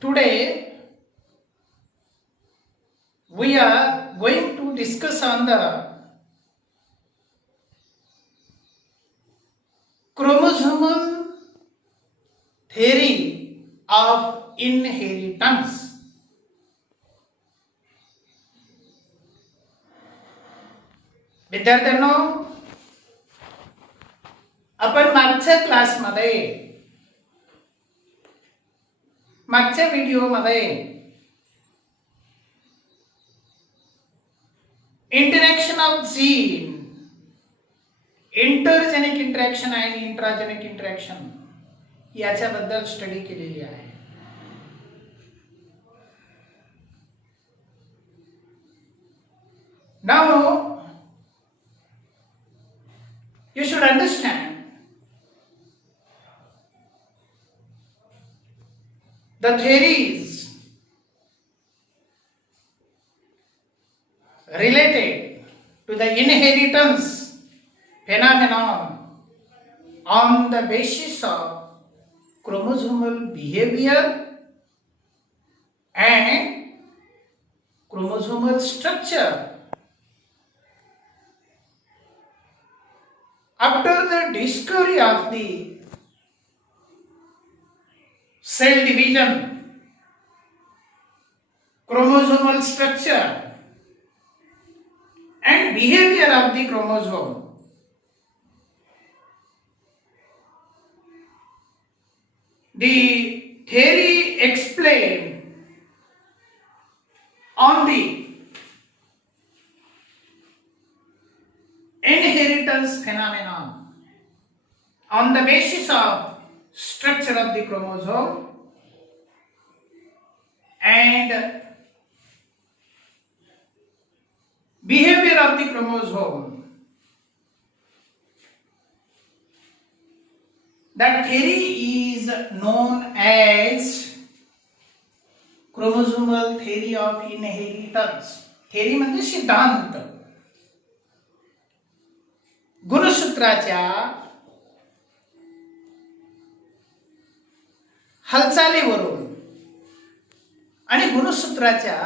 Today we are going to discuss on the chromosomal theory of inheritance. विद्यार्थ्यांनो, आपण मागच्या व्हिडिओमध्ये interaction of gene, intergenic interaction आणि intragenic interaction याच्याबद्दल स्टडी केलेली आहे. Now you should understand the theories related to the inheritance phenomenon on the basis of chromosomal behavior and chromosomal structure. After the discovery of the cell division, chromosomal structure and behavior of the chromosome, the theory explained on the inheritance phenomenon on the basis of structure of the chromosome and behavior of the chromosome. That theory is known as chromosomal theory of inheritance. Theory म्हणजे सिद्धांत. गुणसूत्राच्या हालचालीवरून आणि गुणसूत्राच्या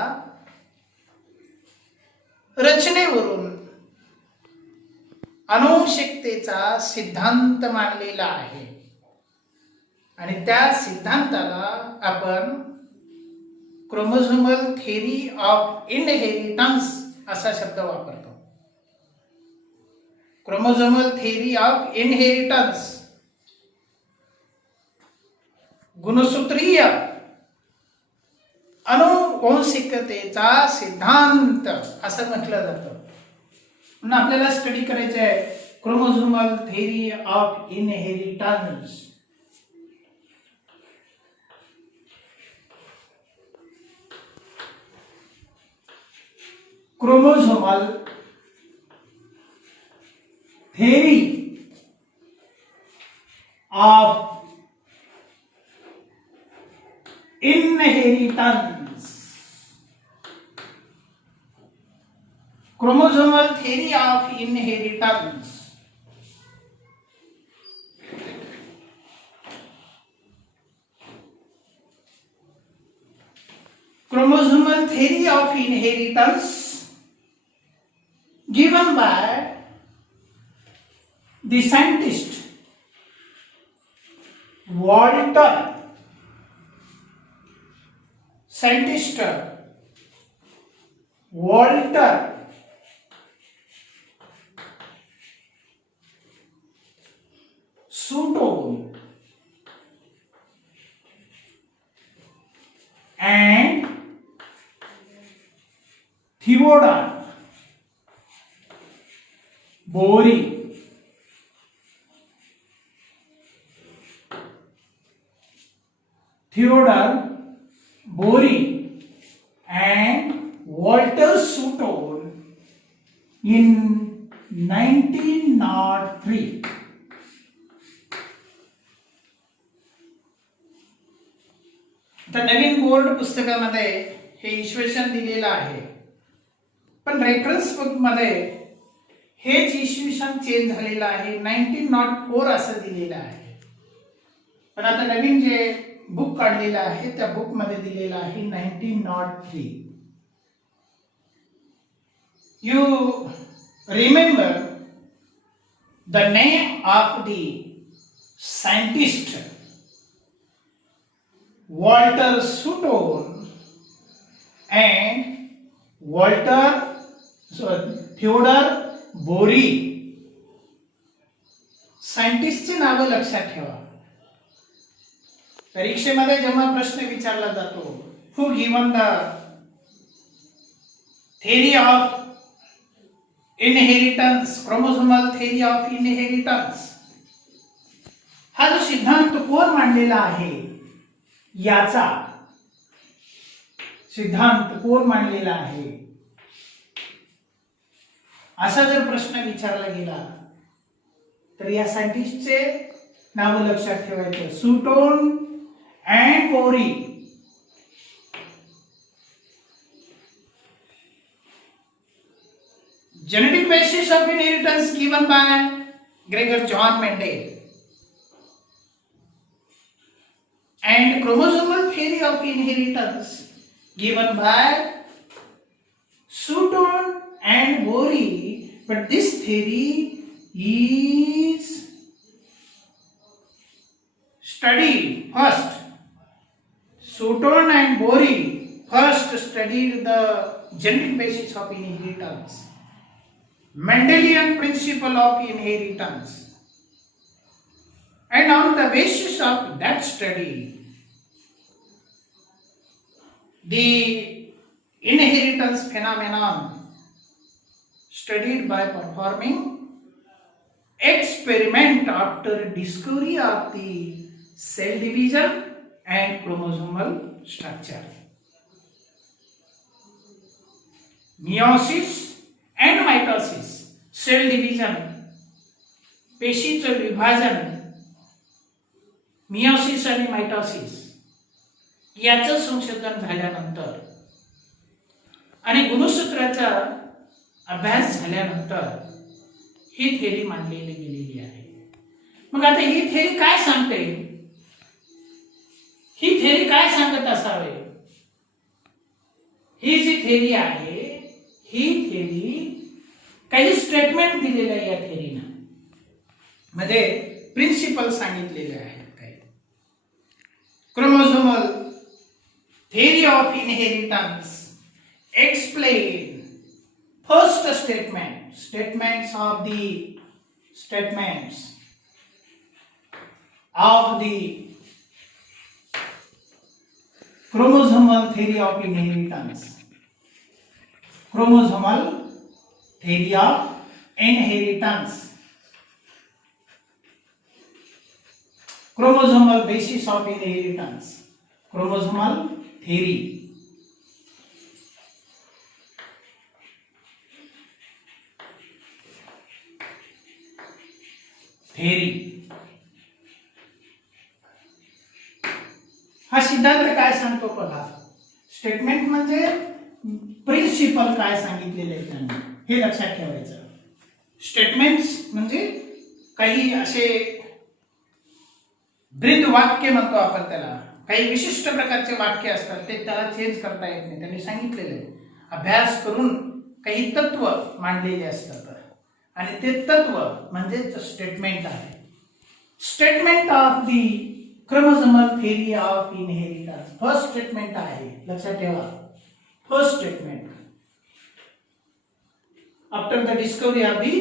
रचनेवरून अनुवंशिकतेचा सिद्धांत मांडलेला आहे आणि त्या सिद्धांताला आपण क्रोमोझोमल थेरी ऑफ इनहेरिटन्स असा शब्द वापरतो. क्रोमोझोमल थेरी ऑफ इनहेरिटन्स, गुणसूत्रीय अनुवंशिकतेचा सिद्धांत असं म्हटलं जातं. म्हणून आपल्याला स्टडी करायचं आहे chromosomal theory of inheritance. Chromosomal theory of inheritance. Chromosomal theory of inheritance. Chromosomal theory of inheritance given by the scientist Walter Sutton and Theodore Bory. Theodore Bory and Walter Sutton in 1903. नवीन बोर्ड पुस्तकामध्ये हे इश्वेशन दिलेलं आहे, पण reference book मध्ये हेच इश्वेशन चेंज झालेलं आहे. 1904 असं दिलेलं आहे. पण आता नवीन जे बुक काढलेलं आहे, त्या बुक मध्ये दिलेलं आहे 1903. You remember the name of the scientist Walter Sutton and Theodor Boveri. सायंटिस्टची नावं लक्षात ठेवा. परीक्षेमध्ये जेव्हा प्रश्न विचारला जातो, who given the theory of inheritance, chromosomal theory of inheritance, हा जो सिद्धांत कोण मांडलेला आहे, याचा सिद्धांत कोण मांडलेला आहे, असा जर प्रश्न विचारला गेला तर या सायंटिस्टचे नाव लक्षात ठेवायचं, सूटोन अँड बोरी. Genetic basis of inheritance given by Gregor John Mendel and chromosomal theory of inheritance given by Sutton and Bory, but this theory is studied first. Sutton and Bory first studied the genetic basis of inheritance, Mendelian principle of inheritance, and on the basis of that study, the inheritance phenomenon studied by performing experiment after discovery of the cell division and chromosomal structure. Meiosis and mitosis, cell division, पेशीचं विभाजन, मियोसिस आणि मायटोसिस याचं संशोधन झाल्यानंतर आणि गुणसूत्राचा अभ्यास झाल्यानंतर ही थेरी मांडलेली गेलेली आहे. मग आता ही थेरी काय सांगते, ही थेरी काय सांगत असावे? ही जी थेरी आहे, ही थेरी काही स्टेटमेंट दिलेले आहे या थेरीनं, मध्ये प्रिन्सिपल सांगितलेले आहेत. Chromosomal theory of inheritance explain first statements of the chromosomal theory of inheritance. Chromosomal theory of inheritance. Chromosomal basis of inheritance. Chromosomal theory. हा सिद्धांत काय सांगतो बघा. स्टेटमेंट म्हणजे प्रिन्सिपल काय सांगितलेले आहे त्यांनी, हे लक्षात ठेवायचं. स्टेटमेंट्स म्हणजे काही असे ब्रीद वाक्य म्हणतो आपण त्याला, काही विशिष्ट प्रकारचे वाक्य असतात, ते त्याला चेंज करता येत नाही. त्यांनी सांगितलेले अभ्यास करून काही तत्व मांडलेले असतात आणि ते तत्व म्हणजे स्टेटमेंट आहे. Statement of the chromosomal theory of inheritance, first statement आहे, लक्षात ठेवा. First statement after the discovery of the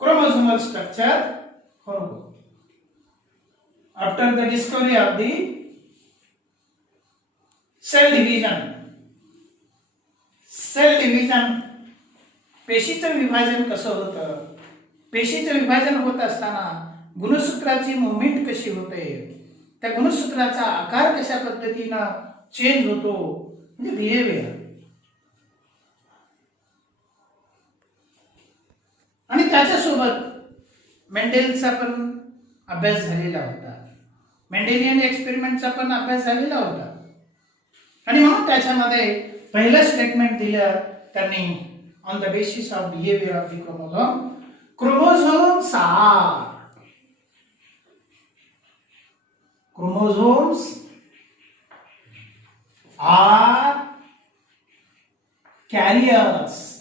chromosomal structure, after the discovery of the cell division. पेशीचं विभाजन कसं होतं, पेशीचं विभाजन होत असताना गुणसूत्राची मुवमेंट कशी होते, त्या गुणसूत्राचा आकार कशा पद्धतीनं चेंज होतो, म्हणजे बिहेवियर. आणि त्याच्यासोबत मेंडेलचा पण अभ्यास झालेला होता, मेंडेलियन एक्सपेरिमेंटचा पण अभ्यास झालेला होता. आणि म्हणून त्याच्यामध्ये पहिलं स्टेटमेंट दिलं त्यांनी, on the basis of behaviour of the chromosome. Chromosomes are Chromosomes are carriers.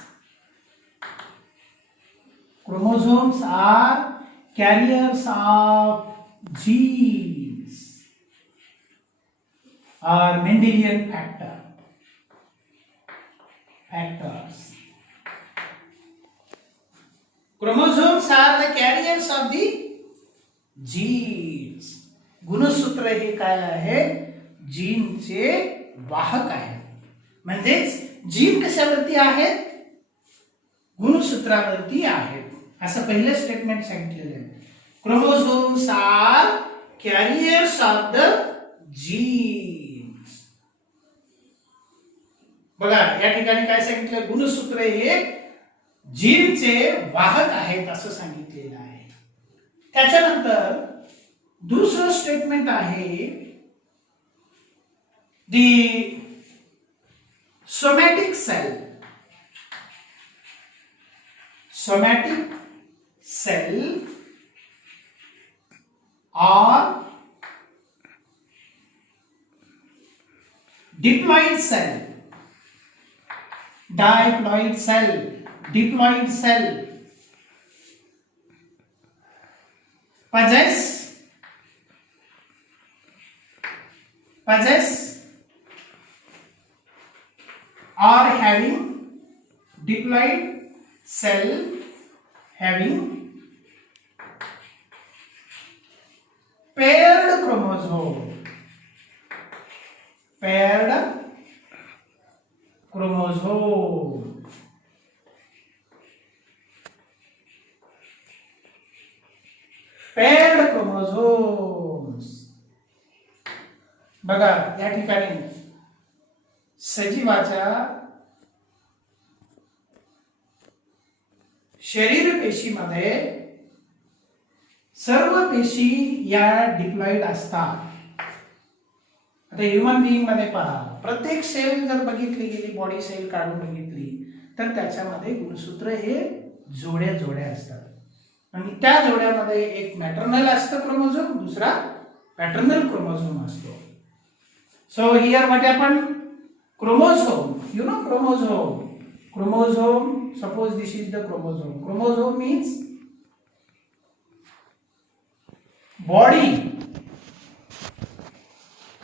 Chromosomes are carriers of genes or Mendelian factors. Chromosomes are the carriers of the genes. गुणसूत्र हे काय आहे? जीनचे वाहक आहे. म्हणजेच जीन कशावरती आहेत? गुणसूत्रावरती आहेत. असं पहिलं स्टेटमेंट सांगितलेलं आहे. Chromosomes are carriers of the genes. बघा या ठिकाणी काय सांगितलं? गुणसूत्र हे जीनचे वाहक आहेत असं सांगितलेलं आहे. त्याच्यानंतर दुसरं स्टेटमेंट आहे the somatic cell. Somatic cell or diploid cell, diploid cell, diploid cell possess or having diploid cell having paired chromosome. Paired chromosome. Paired chromosomes. बघा या ठिकाणी सजीवाच्या शरीर पेशीमध्ये सर्व पेशी या डिप्लॉइड असतात. आता ह्युमन बिईंग मध्ये पहा, प्रत्येक सेल जर बघितली गेली, बॉडी सेल काढून बघितली तर त्याच्यामध्ये गुणसूत्र हे जोड्या जोड्या असतात. आणि त्या जोड्यामध्ये एक मॅटर्नल असतं क्रोमोझोम, दुसरा पॅटर्नल क्रोमोझोम असतो. So here what happen? Chromosome, you know chromosome, suppose this is the chromosome. Chromosome means body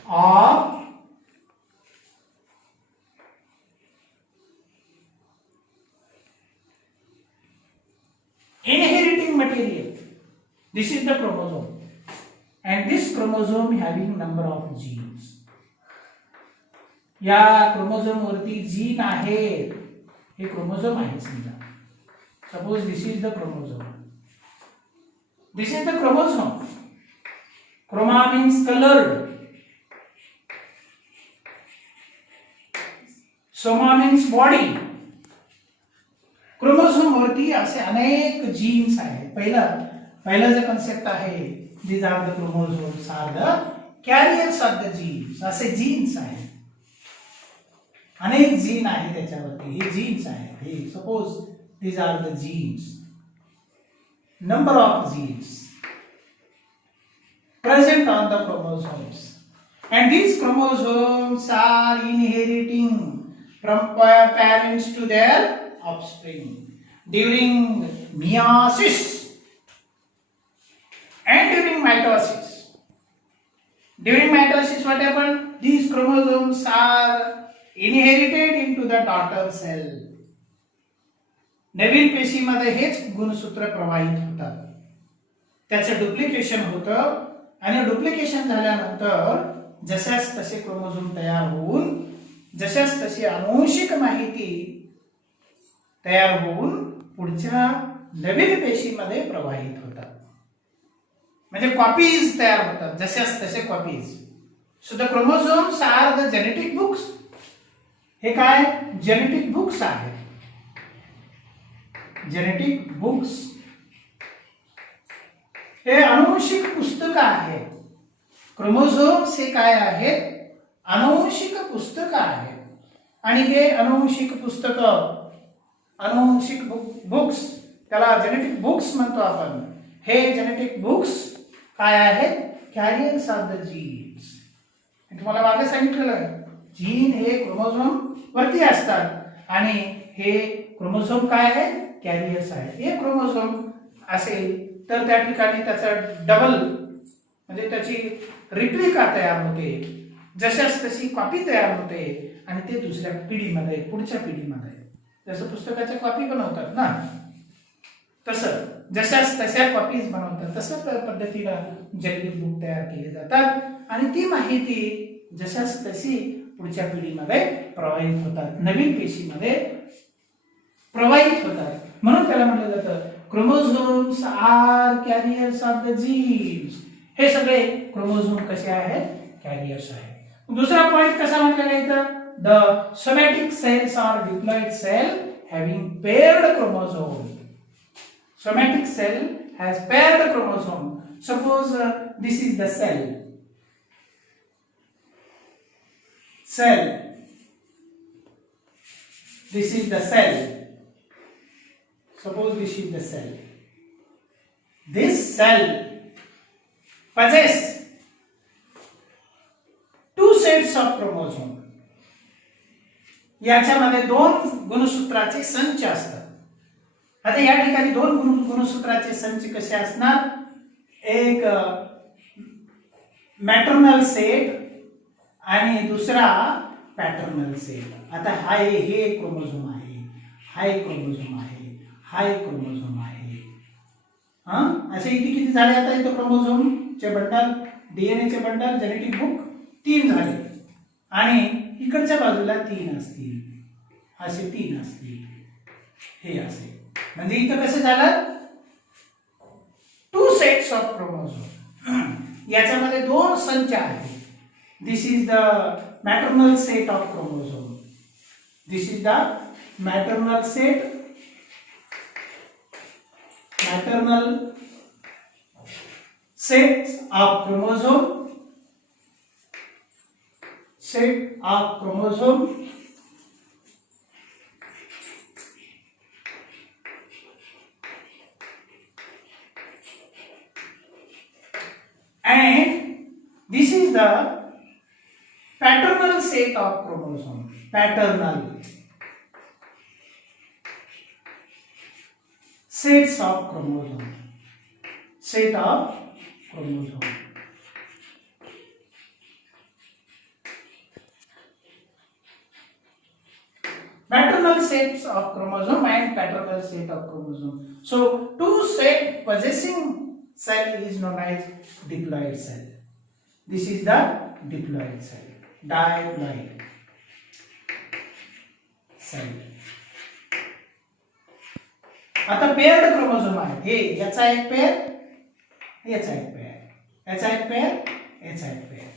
of inheriting material. This is the chromosome, and this chromosome having number of genes. या chromosome वरती gene आहेत. हे chromosome आहे समजा. Suppose this is the chromosome. This is the chromosome. Chroma means coloured. Soma means body. Chromosome वरती असे अनेक genes आहेत. पहिला जो कन्सेप्ट आहे, these are the chromosomes are the carriers of the genes. असे जीन्स आहेत, अनेक जीन आहे त्याच्यावरती. हे जीन्स आहेत. हे suppose these are the genes. Number of genes present on the chromosomes, and these chromosomes are inheriting from parents to their offspring during meiosis and during mitosis. During mitosis what happened? These chromosomes are inherited into the daughter cell. नवीन पेशीमध्ये हेच गुणसूत्र प्रवाहित होतात. त्याचं डुप्लिकेशन होतं आणि डुप्लिकेशन झाल्यानंतर जशास तसे क्रोमोझोम तयार होऊन जशास तशी आनुवंशिक माहिती तयार होऊन पुढच्या नवीन पेशीमध्ये प्रवाहित होतात. म्हणजे कॉपीज तयार होतात, जशास तसे copies. So the chromosomes are the genetic books. हे काय? जेनेटिक बुक्स आहेत. जेनेटिक बुक्स हे आनुवंशिक पुस्तकं आहेत. क्रोमोझोम्स हे काय आहेत? आनुवंशिक पुस्तकं आहेत. आणि हे आनुवंशिक पुस्तकं, आनुवंशिक बुक्स, त्याला जेनेटिक बुक्स म्हणतो आपण. हे जेनेटिक बुक्स काय आहेत? Carriers of the genes. तुम्हाला मागे सांगितलेलं जीन हे क्रोमोझोम वरती असतात आणि हे क्रोमोझोम काय आहे, कॅरियर्स आहे. एक क्रोमोझोम असेल तर त्या ठिकाणी त्याचा डबल म्हणजे त्याची रिप्लिका तयार होते, जशाच तशी कॉपी तयार होते आणि ते दुसऱ्या पिढीमध्ये, पुढच्या पिढीमध्ये, जसं पुस्तकाच्या कॉपी बनवतात ना तसं जशाच तशा कॉपीज बनवतात, तसं पद्धतीनं जेनेटिक बुक तयार केले जातात आणि ती माहिती जशाच तशी पुढच्या पिढीमध्ये प्रवाहित होतात, नवीन पेशीमध्ये प्रवाहित होतात. म्हणून त्याला म्हटलं जातं chromosomes are carriers of the genes. हे सगळे क्रोमोझोम कसे आहेत, कॅरियर्स आहेत. दुसरा पॉइंट कसा म्हटलेला इथं, the somatic cells are diploid cell having paired chromosome. Somatic cell has paired chromosome. Suppose this is the cell. Cell. This is the cell. Suppose this is the cell. This cell possess two sets of chromosome. याच्यामध्ये दोन गुणसूत्राचे संच असतात. आता या ठिकाणी दोन गुणसूत्राचे संच कसे असणार, एक मॅटर्नल सेट आणि दुसरा पॅटर्नल सेट. आता हा हे क्रोमोझोम आहे, हा एक क्रोमोझोम आहे, हा एक क्रोमोझोम आहे. असे इथे किती झाले आता इथे क्रोमोझोमचे बंडल, डीएनएचे बंडल, जेनेटिक बुक 3 झाले आणि इकडच्या बाजूला 3 असतील, असे 3 असतील, हे असे. म्हणजे इथं कसं झालं, 2 सेट्स ऑफ क्रोमोझोम. याच्यामध्ये 2 संच आहेत. This is the maternal set of chromosome. This is the maternal set, maternal set of chromosome, set of chromosome, and this is the paternal set of chromosome. Paternal sets of chromosome. Set of chromosome. Maternal sets of chromosome and paternal set of chromosome. So two set possessing cell is known as diploid cell. This is the diploid cell. Diploid cell. आता paired chromosome आहे, हे याचा एक पेअर, याचा एक पेअर, याचा एक पेअर, याचा एक पेअर.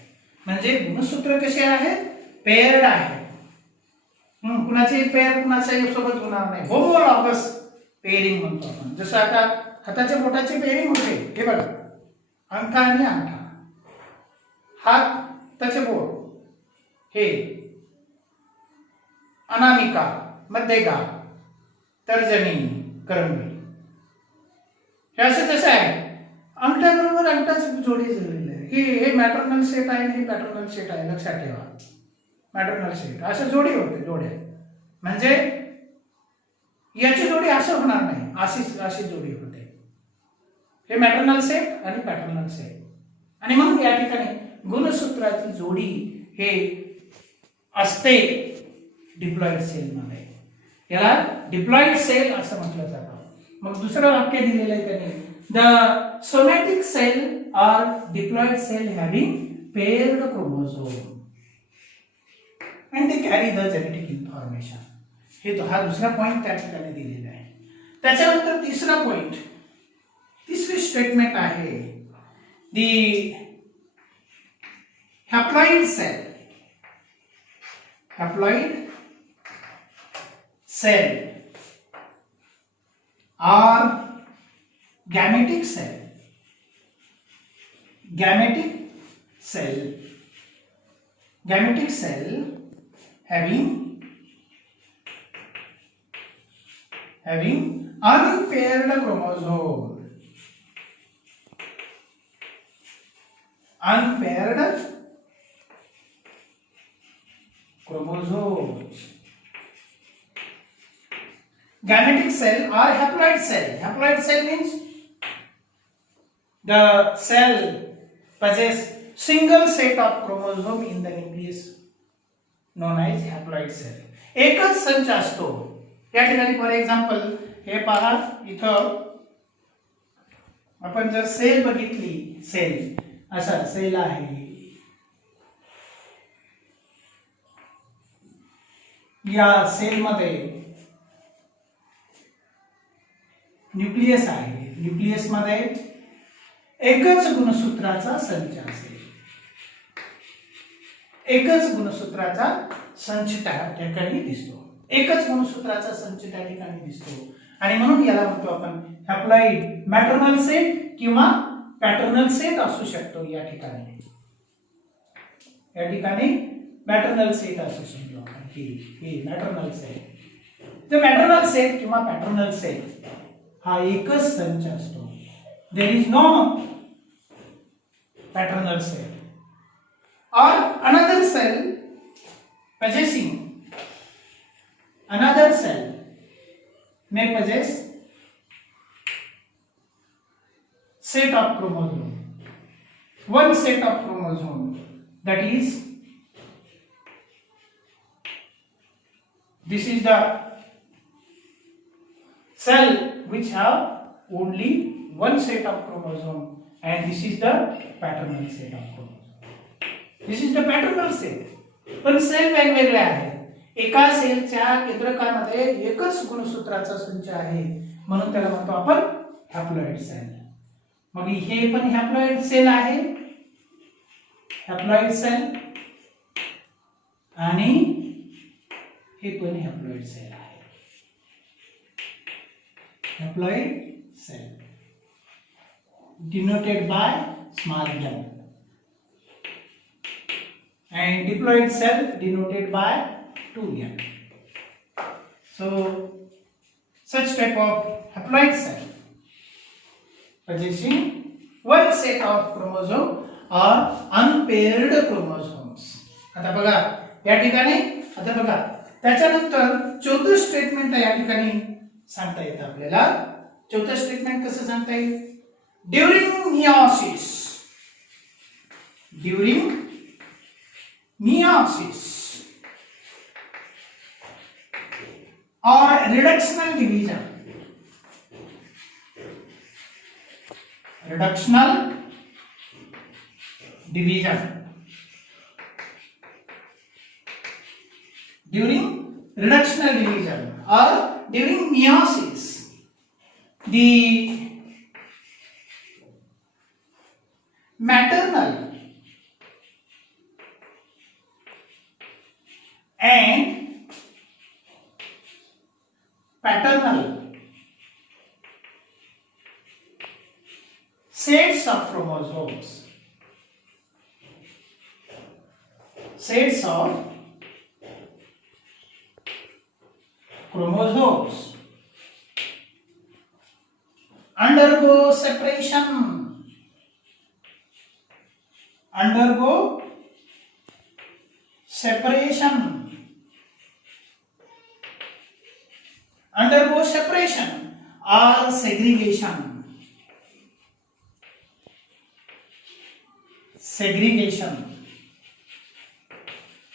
म्हणजे गुणसूत्र कसे आहेत, पेअर्ड आहेत. कुणाचे एक पेअर कुणाच्या सोबत होणार नाही. होमोलॉगस पेअरिंग म्हणतो आपण. जसं आता हाताच्या बोटाचे पेअरिंग होते, हे बघा, अंगठा आणि अंगठा, हात त्याचे बोट, हे अनामिका, मध्यगा, तर्जनी, करंगळी, हे असं कसं आहे, अंगठ्याबरोबर अंगठाची जोडी झालेली आहे. हे मॅटर्नल सेट आहे आणि हे पॅटर्नल सेट आहे, लक्षात ठेवा. मॅटर्नल सेट असं जोडी होते, जोड्या म्हणजे याची जोडी असं होणार नाही, अशी जोडी होते. हे मॅटर्नल सेट आणि पॅटर्नल सेट. आणि म्हणून या ठिकाणी गुणसूत्राची जोडी हे असते डिप्लॉइड सेलमध्ये. याला डिप्लॉइड सेल असं म्हटलं जातं. मग दुसरं वाक्य दिलेलं आहे त्याने, the somatic cell are diploid cell having paired chromosome and they carry the genetic information. हे तो हा दुसरा पॉइंट त्या ठिकाणी दिलेला आहे. त्याच्यानंतर तिसरा पॉइंट, तिसरी स्टेटमेंट आहे, the haploid cell. Haploid cell are gametic cell. Gametic cell, gametic cell having unpaired chromosome. unpaired chromosomes. Gametic cell or haploid cell. Haploid cell means the cell possess single set of chromosome in the nucleus known as haploid cell. एकच संच असतो. या ठिकाणी for example हे पहा, इथं आपण जर सेल बघितली, सेल असा सेल आहे, या सेल मध्ये न्यूक्लियस आहे. न्यूक्लियस मध्ये एकच गुणसूत्राचा संच असेल. एकच गुणसूत्राचा संच त्या ठिकाणी दिसतो. एकच गुणसूत्राचा संच त्या ठिकाणी दिसतो आणि म्हणून याला म्हणतो आपण हॅप्लॉइड मॅटर्नल सेट किंवा पॅटर्नल सेट असू शकतो. या ठिकाणी मॅटर्नल सेट असू शकतो आपण. ही मॅटर्नल सेट. तर मॅटर्नल सेट किंवा पॅटर्नल सेट हा एकच संच असतो. There is no paternal set or another cell possessing another cell may possess set of chromosome, one set of chromosome, that is this is the cell which have only one set of chromosome and this is the paternal set of chromosome. This is the paternal set. पण सेल वेगवेगळे आहेत. एका सेलच्या केंद्रकामध्ये एकच गुणसूत्राचा संच आहे म्हणून त्याला म्हणतो आपण हॅप्लॉइड सेल. मग हे पण हॅप्लॉइड सेल आहे, हॅप्लॉइड सेल, आणि हे पण हॅप्लॉइड सेल आहे. Haploid cell denoted by small m and diploid cell denoted by 2m. So such type of haploid cell possessing one set of chromosome or unpaired chromosomes. आता बघा या ठिकाणी, आता बघा त्याच्यानंतर चौथं स्टेटमेंट या ठिकाणी सांगता येतं आपल्याला. चौथं स्टेटमेंट कसं सांगता येईल? During meiosis or reductional division, during reductional division or during meiosis, the maternal and paternal sets of chromosomes undergo separation or segregation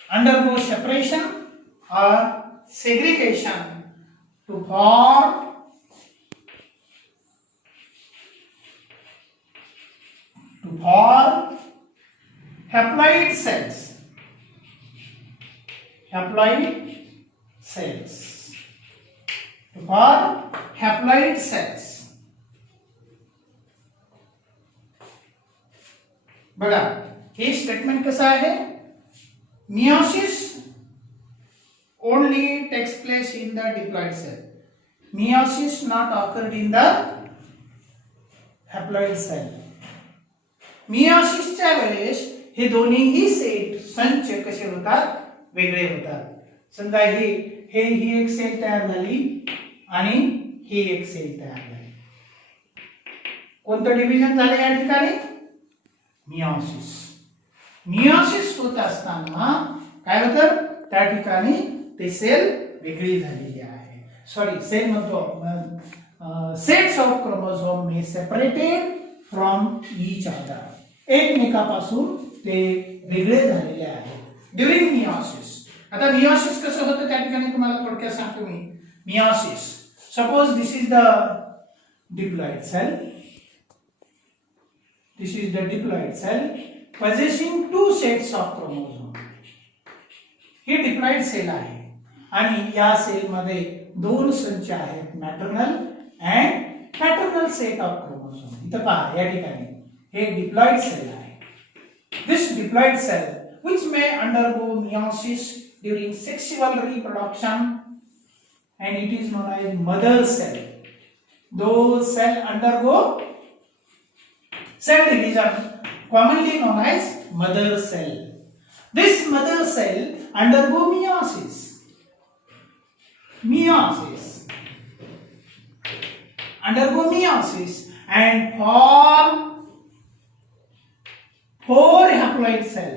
undergo separation or segregation to form haploid cells. बघा हे स्टेटमेंट कसं आहे? meiosis only takes place in the diploid cell. Meiosis not occurred in the haploid cell. meiosis च्या वेळेस हे दोन्हीही सेट संच कसे होतात? वेगळे होतात. समजा ही एक सेल तयार झाली आणि ही एक सेल तयार झाली. कोणतं डिव्हिजन झालं या ठिकाणी? मियोसिस. मियोसिस होत असताना काय होतं, त्या ठिकाणी ते सेल वेगळी झालेली आहे. सॉरी, सेल म्हणतो आपण, sets of chromosome may separated from each other. एकमेकापासून ते वेगळे झालेले आहेत ड्युरिंग मियोसिस. आता मियोसिस कसं होतं त्या ठिकाणी तुम्हाला थोडक्यात सांगतो मी. Meiosis, suppose this is the diploid cell. This is the diploid cell possessing two sets of chromosome. ही डिप्लॉइड सेल आहे आणि या सेल मध्ये दोन संच आहेत, maternal and paternal set of chromosome. इथं पहा, या ठिकाणी हे डिप्लॉइड सेल आहे. This diploid cell which may undergo meiosis during sexual reproduction and it is known as mother cell. Those cell undergo cell division, commonly known as mother cell. This mother cell undergo meiosis. Undergo meiosis and form four haploid cell.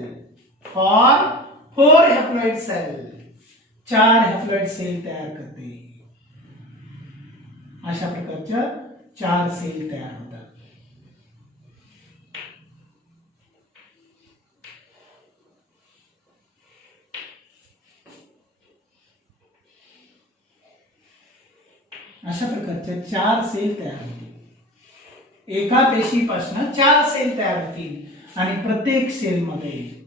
चार haploid cell तयार करते. अशा प्रकारच्या चार सेल तयार होतात. अशा प्रकारच्या चार सेल तयार होतील. एका पेशीपासून चार सेल तयार होतील आणि प्रत्येक सेल मध्ये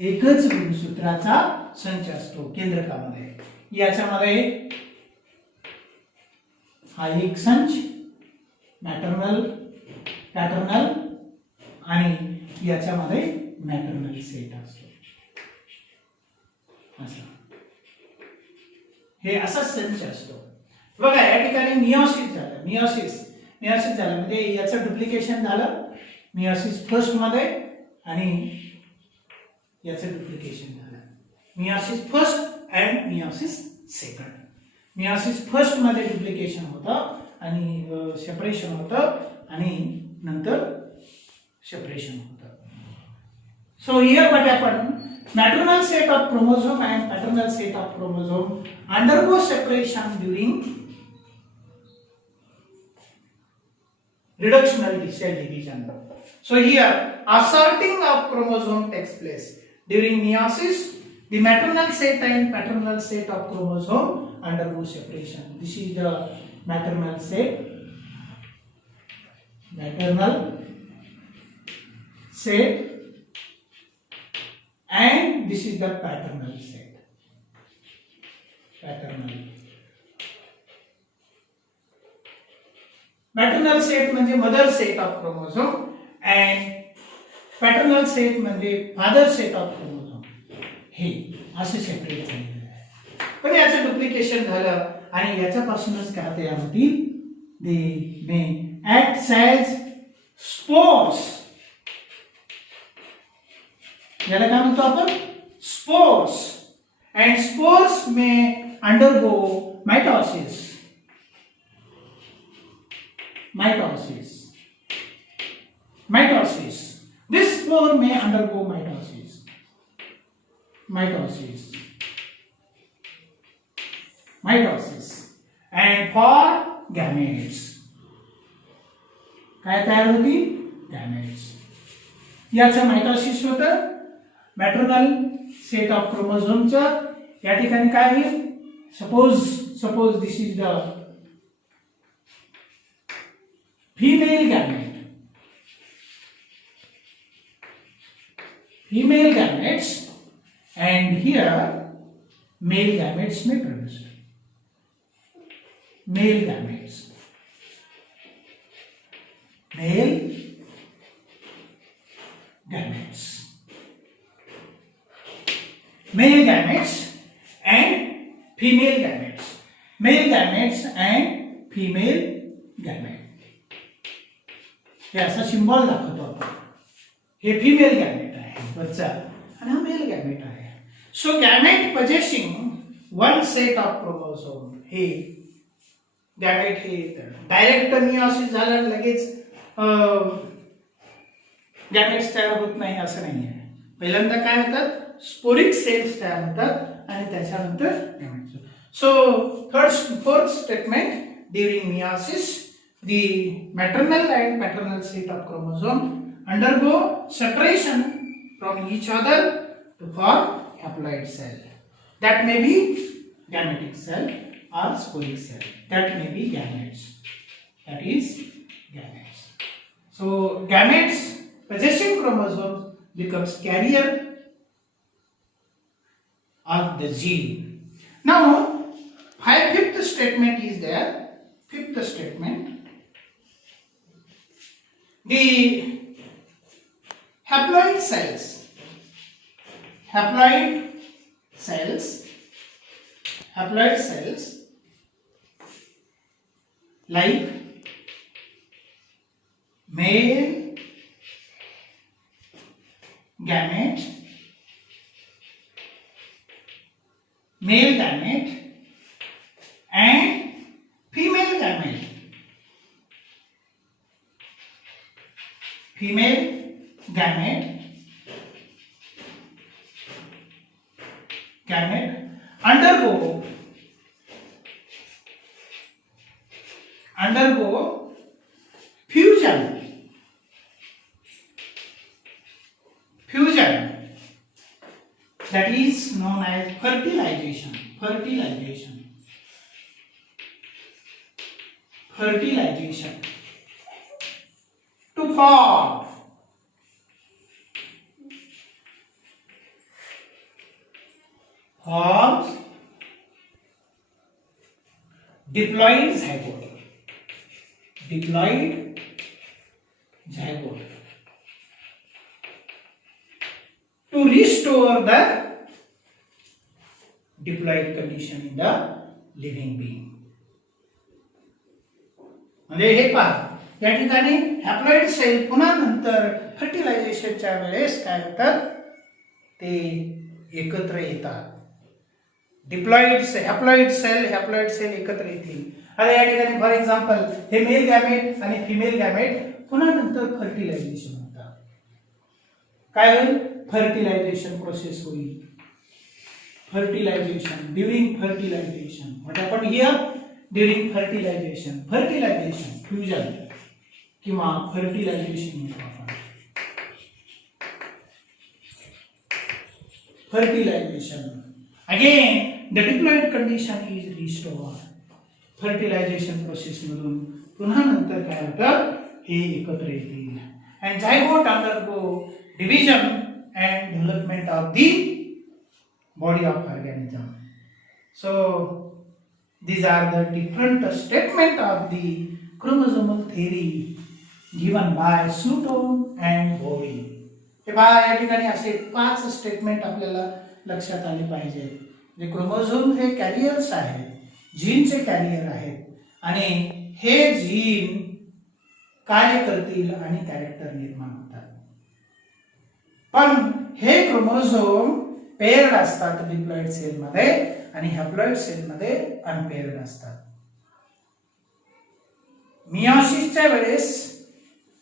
एकच गुणसूत्राचा संच असतो केंद्रकामध्ये. याच्यामध्ये हा एक संच मॅटर्नल, पॅटर्नल आणि याच्यामध्ये मॅटर्नल सेट असतो. असं हे असा संच असतो. बघा, या ठिकाणी मियोसिस झालं. मियोसिस झालं म्हणजे याचं डुप्लिकेशन झालं मियोसिस फर्स्ट मध्ये आणि याचं डुप्लिकेशन झालं meiosis first and meiosis second. Meiosis first मध्ये डुप्लिकेशन होतं आणि सेपरेशन होतं आणि नंतर सेपरेशन होतं. So here what happen, maternal set of chromosome and paternal set of chromosome undergo separation during reductional cell division. So here assorting of chromosome takes place during meiosis. The maternal set and paternal set of chromosome undergo separation. This is the maternal set, and this is the paternal set. Maternal set म्हणजे mother said of chromosome and paternal set म्हणजे father set of chromosome. हे असे सेपरेट झालेले आहे. पण याचं डुप्लिकेशन झालं आणि याच्यापासूनच काय तयार होतील, दे मे ऍक्ट ॲज स्पोर्स. याला काय म्हणतो आपण, spores. And spores may undergo mitosis. This spore may undergo mitosis and for gametes. काय तयार होती, गॅमेट्स. याचं मायटोसिस होतं. मॅटर्नल सेट ऑफ क्रोमोझोमचं या ठिकाणी काय होईल, suppose this is the female gametes and here male gametes may produce. Male gametes and female gametes. Male gametes and female gametes. हे असा सिंबॉल दाखवतो आपण. हे फिमेल गॅमेट आहे वरचा आणि हा मेल गॅमेट आहे. So gamete possessing one set of chromosome, हे gamete हे डायरेक्ट मिओसिस झालं लगेच गॅमेट्स तयार होत नाही असं नाही आहे. पहिल्यांदा काय होतात, स्पोरिक सेल्स तयार होतात आणि त्याच्यानंतर गॅमेट्स. सो fourth statement, during meiosis the maternal and paternal set of chromosome undergo separation from each other to form haploid cell. That may be gametic cell or sporic cell. That may be gametes. That is gametes. So gametes possessing chromosomes becomes carrier of the gene. Now, fifth statement is there. Fifth statement. The haploid cells like male gamete and female gamete. Female gamete undergo fusion that is known as fertilization to form forms diploid zygote. To restore the diploid condition in the living being. म्हणजे हे पहा, या ठिकाणी haploid cell पुन्हा नंतर फर्टिलायझेशनच्या वेळेस काय होतात, ते एकत्र येतात. हॅप्लॉइड सेल एकत्र येतील. आता या ठिकाणी फॉर एक्झाम्पल हे मेल गॅमेट आणि फिमेल गॅमेट पुन्हा नंतर फर्टिलायझेशन होतात. काय होईल, फर्टिलायझेशन प्रोसेस होईल. During fertilization what happen here, during fertilization fusion किंवा फर्टिलायझेशन म्हणतो आपण. Fertilization again the diploid condition is restored. Fertilization process मधून पुन्हा नंतर काय होतं, हे एकत्र येतील. And zygote undergo division and development of the body of organism. So these are the different statement of the chromosomal theory given by Sutton and Bowlby. हे पहा, या ठिकाणी असे 5 स्टेटमेंट आपल्याला लक्षात आले पाहिजे. जे क्रोमोझोम हे कॅरियर्स आहेत, जीनचे कॅरियर आहेत आणि हे जीन कार्य करतील आणि कॅरेक्टर निर्माण होतात. पण हे क्रोमोझोम पेअर्ड असतात डिप्लॉइड सेल मध्ये आणि हॅप्लॉइड सेल मध्ये अनपेअर्ड असतात. मियोसिसच्या वेळेस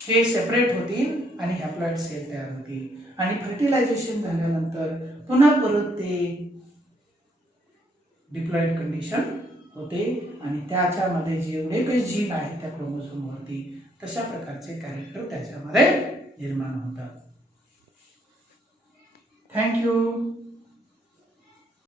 हे सेपरेट होतील आणि हॅप्लॉइड सेल तयार होतील आणि फर्टिलायझेशन झाल्यानंतर पुन्हा परत ते डिप्लॉइड कंडिशन होते आणि त्याच्यामध्ये जेवढे काही जीन आहेत त्या क्रोमोझोम वरती तशा प्रकारचे कॅरेक्टर त्याच्यामध्ये निर्माण होतात. थँक्यू.